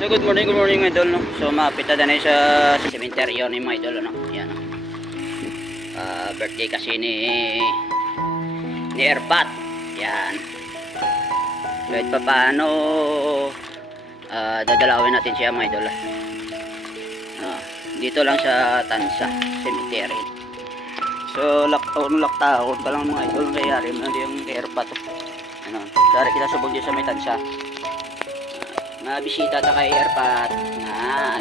So good morning mga idol, no. So mapita na sa cemetery ni mga idol, no. Yan, no. Birthday kasi ni Erpat. Yan. Kahit pa paano dadalawin natin siya mga idol. Dito lang sa Tansa Cemetery. So laktaon pa lang mga idol, kaya rin yung kay Erpat. Ano, dari kita subog dito sa may Tansa. Bisita ta kay Erpat.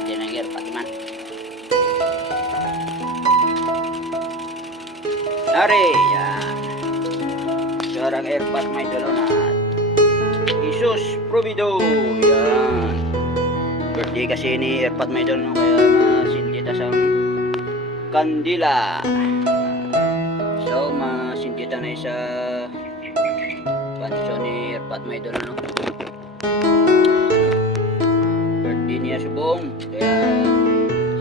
Diyan ang Erpat man. Ari, yan. Sarang Erpat may dalo na. Jesus Provido. Yan. Birthday kasi ni Erpat may dalo, no? Kaya masindita sa kandila. So masindita na sa pansyon ni Erpat may dalo, no? Niya subong kaya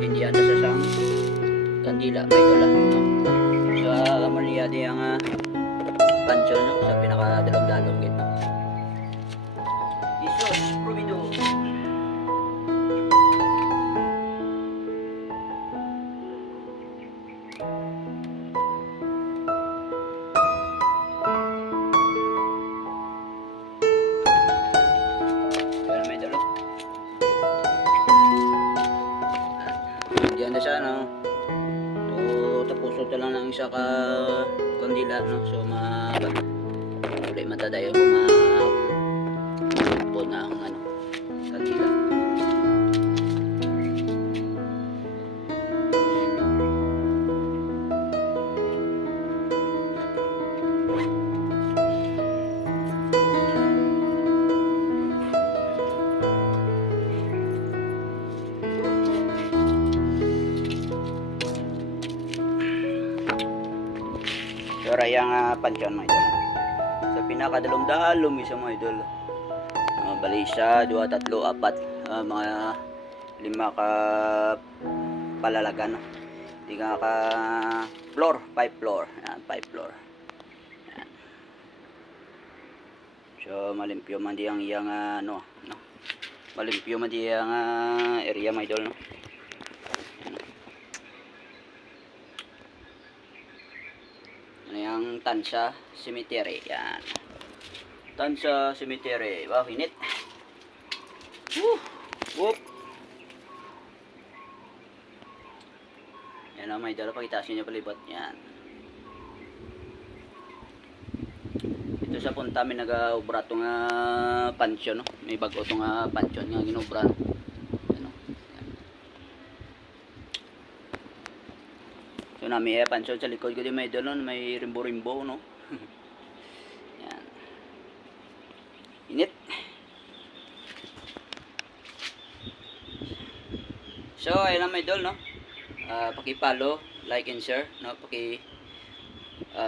hindi ata sa sang kandila may dala, no? Sa Maria di ang pansyon, no? Sa pinakadalong-dalong gitna. Jesus Provido. Diyan na siya, no? So tapos lang ng isa ka kandila, no? So uli matadayo kung po na ang kandila. So rayang pansyon mga idol. Sa pinakadalom-dalom isa mga idol. Bali isa, 2, 3, 4, mga 5 ka palalagan, no? 3 ka floor, 5 floor. Yan, 5 floor. Yan. So malimpyo man di ang iyang no. Malimpyo man di ang area mga idol, no. Yung Tansa Cemetery. Yan. Tansa Cemetery. Wow, hinit. Whoop. Yan ang may dala, pakitasin niyo palibot. Yan. Ito sa punta may nag-ubra itong pansyon, no? May bago itong pansyon nga ginubra. So nami pansyon sa likod ko din may dalon, may rimbo-rimbo, no. Yan. Init. So ayun na may dol, no. Paki-follow, like and share, no.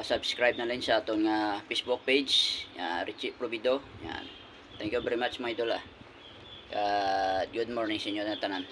Subscribe na lang sa atong Facebook page, Richie Provido. Yan. Thank you very much my idol. Good morning sa inyo na tanan.